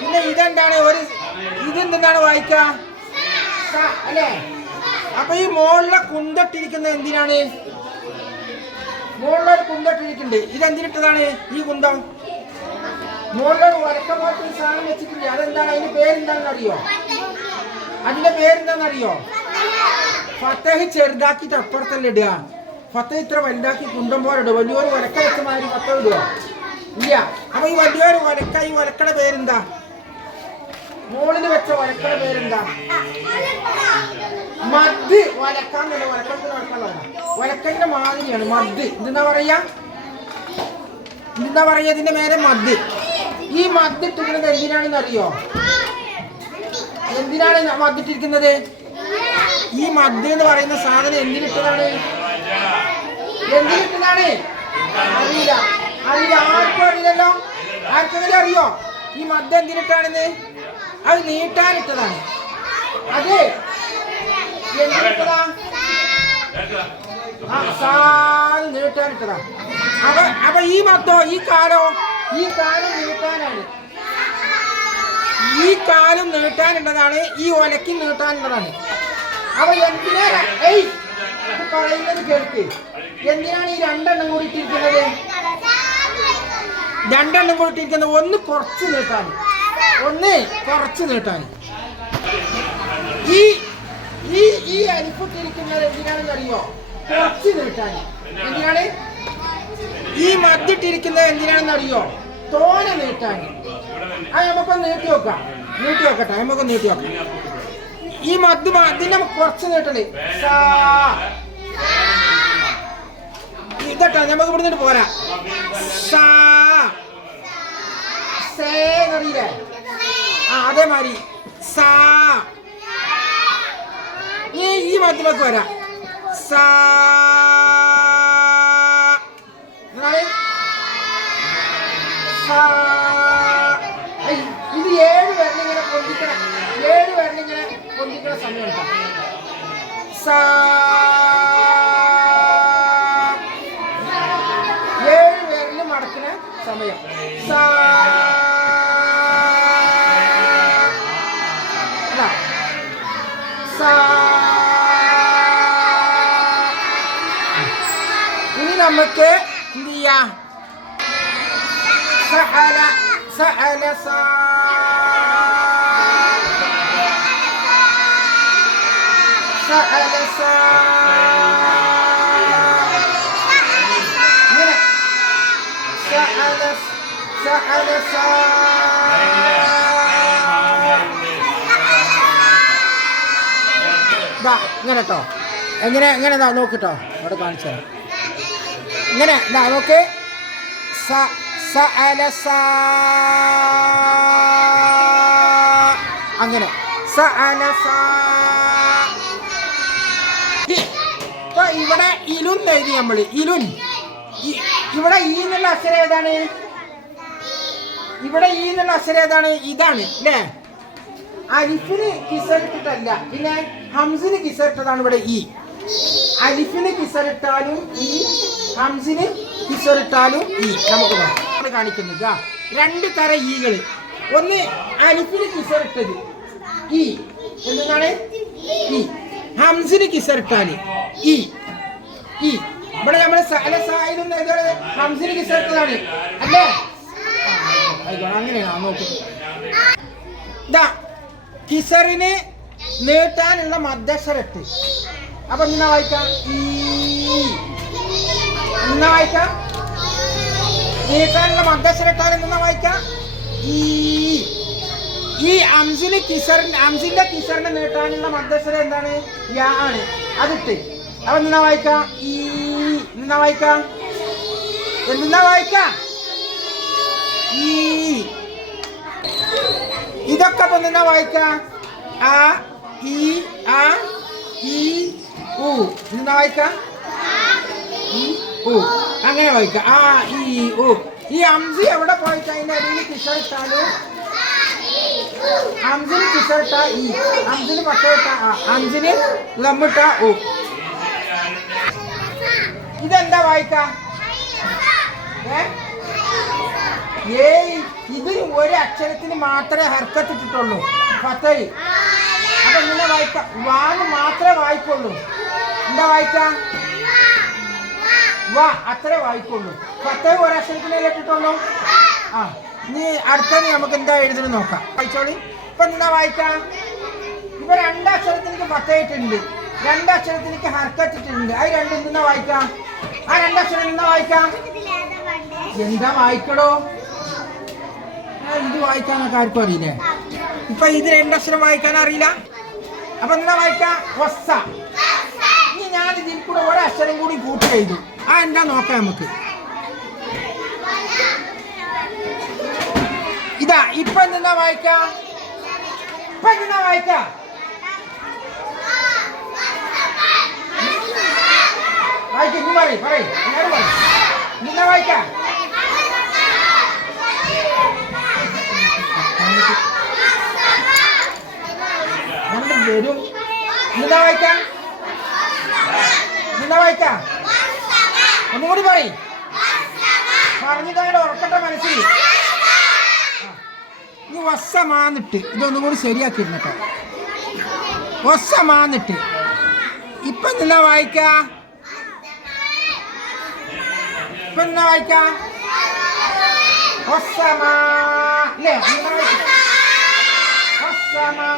പിന്നെ ഇതെന്താണ്? ഇതെന്താണ് വായിക്കുക? അല്ലേ? അപ്പൊ ഈ മുകളിലെ കുന്തട്ടിരിക്കുന്നത് എന്തിനാണ്? മുകളിലൊരു കുന്തട്ടിരിക്കുന്നുണ്ട്. ഇതെന്തിനിട്ടതാണ് ഈ കുന്തം? മുകളിലൊരു വരക്കമായിട്ട് ഈ സാധനം വെച്ചിട്ടുണ്ട്. അതെന്താണ്? അതിന്റെ പേരെന്താണെന്ന് അറിയോ? അതിന്റെ പേരെന്താണെന്നറിയോ? ഫത്തഹ് ചെറുതാക്കിട്ട് അപ്പുറത്തല്ലേ ഇടുക. ഫത്തഹ് ഇത്ര വലുതാക്കി കുന്തം പോലെ ഇടുക. വലിയൊരു വരക്ക വെച്ച മാതിരി ഫത്തഹ് ഇടുക ഇല്ല. അപ്പൊ ഈ വലിയൊരു വരക്ക, ഈ വരക്കയുടെ പേരെന്താ? മുകളിൽ വെച്ച വരക്കയുടെ പേരെന്താ? മദ്. വരക്കാന്നല്ല, വരക്കന്റെ മാതിരിയാണ് മദ്. ഇതെന്താ പറയാ? ഇതിന്റെ മേലെ മദ്. ഈ മദ് ഇട്ടിരിക്കുന്നത് എന്തിനാണെന്ന് അറിയോ? എന്തിനാണ് മദ് ഇട്ടിരിക്കുന്നത്? ഈ മദ് എന്ന് പറയുന്ന സാധനം എന്തിനിട്ടതാണ്? അറിയില്ല. ആർക്കും അറിയില്ലല്ലോ. ആർക്കെങ്കിലും അറിയോ ഈ മദ് എന്തിനിട്ടാണെന്ന്? അത് നീട്ടാനിട്ടതാണ്. അത് എന്തിനിട്ടതാ? നീട്ടാനിട്ടതാ. അപ്പൊ ഈ മദ്ദോ, ഈ കാലം നീട്ടാനാണ്. ഈ കാലം നീട്ടാനുള്ളതാണ്, ഈ ഒലക്ക് നീട്ടാനുള്ളതാണ്. അപ്പൊ എന്തിനാ പറയുന്നത് കേൾക്ക്. എന്തിനാണ് ഈ രണ്ടെണ്ണം കൂടി ഇട്ടിരിക്കുന്നത്? ഒന്ന് കുറച്ച് നീട്ടാൻ, ഈ അരിപ്പിട്ടിരിക്കുന്നത് എന്തിനാണെന്ന് അറിയോ? കുറച്ച് നീട്ടാൻ. എന്തിനാണ് ഈ മദ്ദിട്ടിരിക്കുന്നത്? എന്തിനാണെന്ന് അറിയോ? തോനെ നീട്ടാൻ. അത് നമുക്കൊന്ന് നീട്ടി വെക്കട്ടെ. ഈ മദ്ദിന്റെ കുറച്ച് നീട്ടല് ഇതട്ടോ. നമുക്ക് ഇവിടുന്ന് പോരാ. അറിയില്ലേ? അതേമാതിരി ഈ മദ്ദിലേക്ക് വരാം. ഇത് 7 വിരലിങ്ങനെ പൊന്തിക്കണ സമയം ഉണ്ടോ? 7 വിരല് മടക്കുന്ന സമയം. ഇനി നമുക്ക് എന്ത് ചെയ്യാം? ഇങ്ങനെ കേട്ടോ. എങ്ങനെ നോക്കിട്ടോ, അവിടെ കാണിച്ചു തരാം. ഇങ്ങനെ നോക്ക്. അങ്ങനെ ഇപ്പൊ ഇവിടെ ഇലുൻ എഴുതി നമ്മൾ. ഇവിടെ ഈ എന്നുള്ള അക്ഷരം ഏതാണ്? ഇതാണ് അല്ലേ? അലിഫിന് കിസറിട്ടിട്ടല്ല, പിന്നെ ഹംസിന് കിസറിട്ടതാണ് ഇവിടെ. അലിഫിന് കിസറിട്ടാലും ഹംസിന് കിസറിട്ടാലും നമുക്ക് കാണിക്കുന്നത് 2 തരം ഈകള്. ഒന്ന് അലിഫിന് കിസറിട്ടത് എന്താണ്? ഹംസിന് കിസറിട്ടാല് ഇവിടെ നമ്മള് ഹംസിന് കിസറിട്ടതാണ് അല്ലേ? അങ്ങനെയാണോ നോക്കുന്നത്? കിസറിന് നീട്ടാനുള്ള മദ്ദക്ഷരട്ട്. അപ്പൊ നിന്നാ വായിക്കാം. നീട്ടാനുള്ള മദ്ദക്ഷരട്ടാലും നിന്നാ വായിക്കാം. ഈ അംസിന്റെ കിസറിനെ നീട്ടാനുള്ള മദ്ദക്ഷരം എന്താണ്? യാ ആണ്. അതിട്ട് അപ്പൊ നിന്നാ വായിക്കാം. ഇതൊക്കെ അപ്പൊ നിന്നാ വായിക്കാം. അങ്ങനെ വായിക്കാം. ഈ അംസി എവിടെ പോയിട്ട് അതിന്റെ അടിയിൽ കിസറിട്ടാലും അംസിന് കിസറിട്ട അംസിന് പട്ടിട്ട അംസിന് ലമ്മിട്ട ഇതെന്താ വായിക്കാം? ഏയ് ഇത് ഒരു അക്ഷരത്തിന് മാത്രമേ ഹർക്കത്തിട്ടുള്ളൂ ഫത്തഹ്. അപ്പൊ ഇങ്ങനെ വായിക്ക, വാന്ന് മാത്രമേ വായിക്കുള്ളൂ. എന്താ വായിക്ക? വാ അത്രേ വായിക്കുള്ളൂ. ഫത്തഹ് ഒരക്ഷരത്തിനല്ലേ ഇട്ടിട്ടുള്ളൂ. ആ ഇനി അടുത്തത് നമുക്ക് എന്താ എഴുതുന്നത് നോക്കാം. വായിച്ചോളി. ഇപ്പൊ എന്താ വായിക്കാം? ഇപ്പൊ രണ്ടക്ഷരത്തിലേക്ക് ഫത്തഹ് ഇട്ടിട്ടുണ്ട്, രണ്ടക്ഷരത്തിലേക്ക് ഹർക്കത്ത് ഇട്ടിട്ടുണ്ട്. അത് രണ്ടും എന്താ വായിക്കാം? ആ രണ്ടക്ഷരം എന്താ വായിക്കാം? എന്താ വായിക്കടോ? ഇത് വായിക്കാനൊക്കെ ആർക്കും അറിയില്ലേ? ഇപ്പൊ ഇത് രണ്ടക്ഷരം വായിക്കാൻ അറിയില്ല. അപ്പൊ എന്താ വായിക്കാം? വസ്സ. ഇനി ഞാൻ ഇതിൽ കൂടെ ഒരക്ഷരം കൂടി കൂട്ടി എഴുതും. ആ എന്താ നോക്കാം നമുക്ക്. ഇതാ ഇപ്പൊ എന്താ വായിക്കാം? ഇപ്പൊ എന്താ വായിക്കാം? വായിക്കും. നീ പറയും പറയും എല്ലാവരും പറയും. എന്താ വായിക്കാം? രണ്ടും വരും. എന്താ വായിക്കാം? എന്താ വായിക്കാം? ഒന്നും കൂടി പറയും. പറഞ്ഞിട്ട് അങ്ങനെ ഉറക്കട്ടെ മനസ്സിൽ. ഈ വസ്സമാന്നിട്ട് ഇതൊന്നും കൂടി ശരിയാക്കിയിരുന്നു കേട്ടോ. വസ്സമാന്നിട്ട് ഇപ്പൊ എന്താ വായിക്കാ? ഇപ്പൊ എന്താ വായിക്കാ? വസ്സമാ അല്ലേ? വസ്സമാ.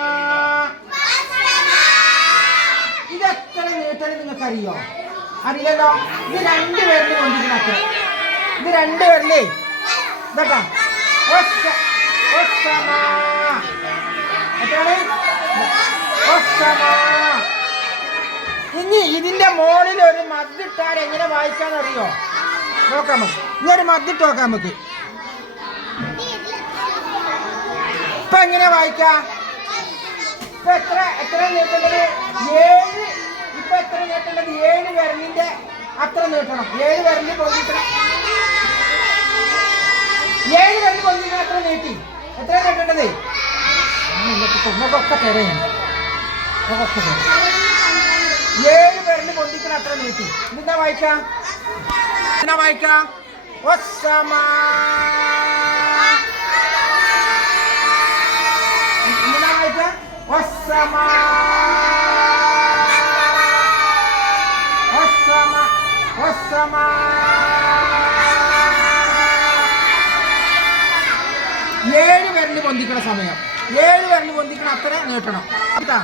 ഇതെത്ര നീട്ടല് നിങ്ങൾക്ക് അറിയോ? അറിയില്ലല്ലോ. ഇത് രണ്ട് പേരിൽ കൊണ്ടിരിക്കുന്ന അത്ര. ഇത് രണ്ട് പേരിലേ ഇതാ ഇനി ഇതിന്റെ മോളിൽ ഒരു മദ്ദിട്ടാൽ എങ്ങനെ വായിക്കാന്നറിയോ? നോക്കാം നമുക്ക്. ഇനി ഒരു മദ്ദിട്ട് നോക്കാം നമുക്ക്. ഇപ്പൊ എങ്ങനെ വായിക്കാം? ഇപ്പൊ എത്ര നീട്ടേണ്ടത്? 7. ഇപ്പൊ എത്ര നീട്ടേണ്ടത്? 7 വിരലിന്റെ അത്ര നീട്ടണം. 7 വിരലിൽ പൊന്തിക്കണം. 7 വിരലിൽ പൊന്തിക്കണം. അത്ര നീട്ടി. എത്ര നീട്ടേണ്ടത്? ഒക്കെ തരാം. 7 വിരലിൽ പൊന്തിക്കണം. അത്ര നീട്ടി. എന്താ വായിക്കാം? എന്നാ വായിക്കാം? വസ്സമാ. എന്താ വായിക്കാം? വസ്സമാ. വസ്സമാ. വസ്സമാ. 7 വിരല് പൊന്തിക്കണ സമയം. 7 വിരല് പൊന്തിക്കണം. അത്ര നീട്ടണം. കേട്ടാ?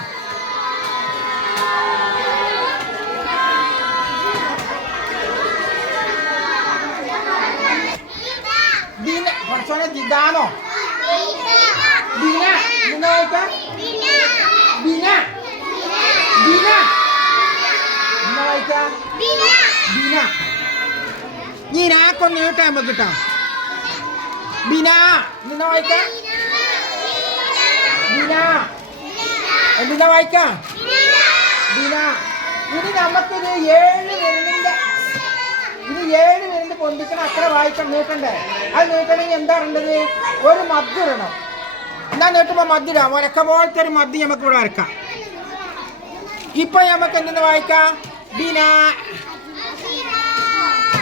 കുറച്ചോനെ ദിദാനോ? ദിന. എന്താ വായിക്കാം? ദിന. ദിന. എന്താ വായിക്കാം? ദിന. ഈ നാക്കൊന്ന് നീട്ടാൻ നമുക്ക് കിട്ടാം. ബിന. എന്താ വായിക്കാം? ബിന. എന്താ വായിക്കാം? ബിന. ഇനി നമുക്കിത് 7 വിരലിന്റെ പൊന്തിക്കണം. അത്ര വായിക്കണം. നീട്ടണ്ടേ? അത് നീട്ടണമെങ്കിൽ എന്താ ഉണ്ടത്? ഒരു മദ്യ ഇടണം. എന്താ നീട്ടുമ്പോ മദ്യിടാം. ഒരക്ക പോലത്തെ ഒരു മദ്യ നമുക്ക് ഇവിടെ വരക്കാം. ഇപ്പൊ നമുക്ക് എന്തെന്ന് വായിക്കാം? ബിന.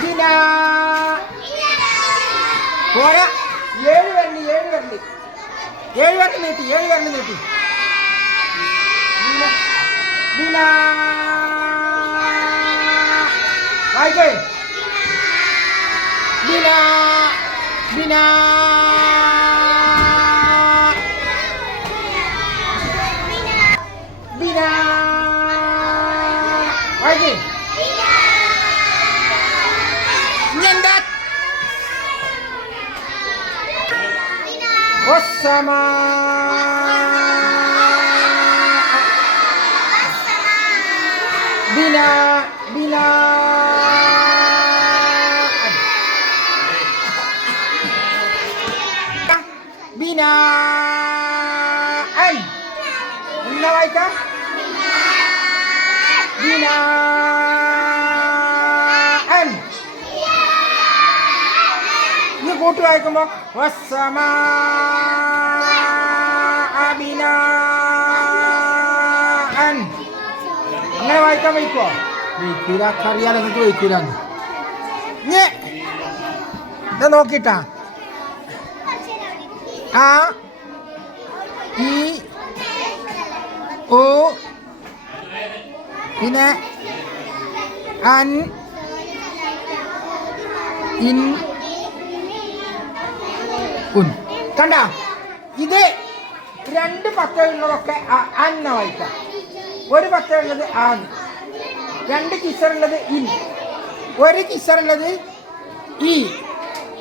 ബിന. പോരാ. 7 വിരല് നീട്ടി. 7 വിരല് നീട്ടി. ബിന. വായിക്കേ. ബിന. ബിന. ബിന. വായിക്കേ. എന്താ? വസ്സമാ. ബിന. ബിന. ബിന. അൻ. എന്താ വായിക്കാം? ബിന. അൻ. ഈ കൂട്ടി വായിക്കുമ്പോ വസ്സമാ ബിന അൻ. അങ്ങനെ വായിക്കാൻ വയ്ക്കോ? വയ്ക്കൂല. അറിയാലോ നിങ്ങൾക്ക് വയ്ക്കൂലാന്ന്. ഇത് നോക്കിട്ടാ ആ ഈ ഓ പിന്നെ അൻ ഇൻ ഉൻ കണ്ട ഇത് രണ്ട് പത്തുള്ളതൊക്കെ അന്ന വായിക്കാം. ഒരു പത്തുള്ളത് ആന്ന്, രണ്ട് കിസറുള്ളത് ഇൻ, ഒരു കിസറുള്ളത് ഈ,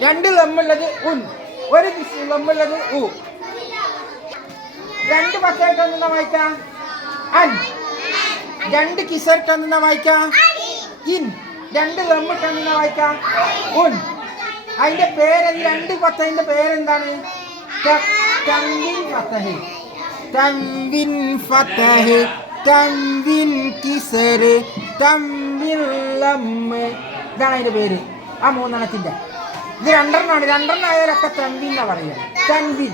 രണ്ട് ലമ്മുള്ളത് ഉൻ, ഒരു ലമ്മുള്ളത് ഉ. രണ്ട് പത്തായിട്ട് എന്നാ വായിക്കാം അൻ, രണ്ട് കിസറിട്ട് എന്നാ വായിക്കാം ഇൻ, രണ്ട് ലമ്മിട്ട് എന്നാ വായിക്കാം ഉൻ. അതിന്റെ പേരെന്ത്? രണ്ട് പത്തതിന്റെ പേരെന്താണ്? തൻവിൻ ഫതഹ്, തൻവിൻ ഫതഹ്, തൻവിൻ കിസർ, തൻവിൻ ലമ്മ്. ഇതാണ് അതിന്റെ പേര്. ആ മൂന്നെണ്ണത്തിന്റെ ഇത് രണ്ടെണ്ണമാണ്. രണ്ടെണ്ണം ആയാലൊക്കെ തൻവിൻ എന്നാ പറയുക. Tanvin.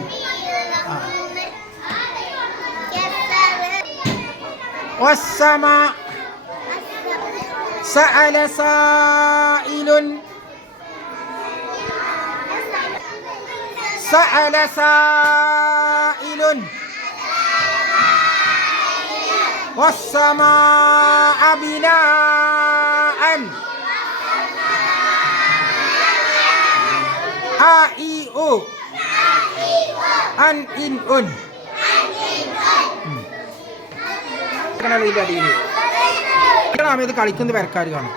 والسماء سأل سائل سأل سائل والسماء بناء a i u an in un. ഇത് കളിക്കുന്നത് വരക്കാർ കാണും.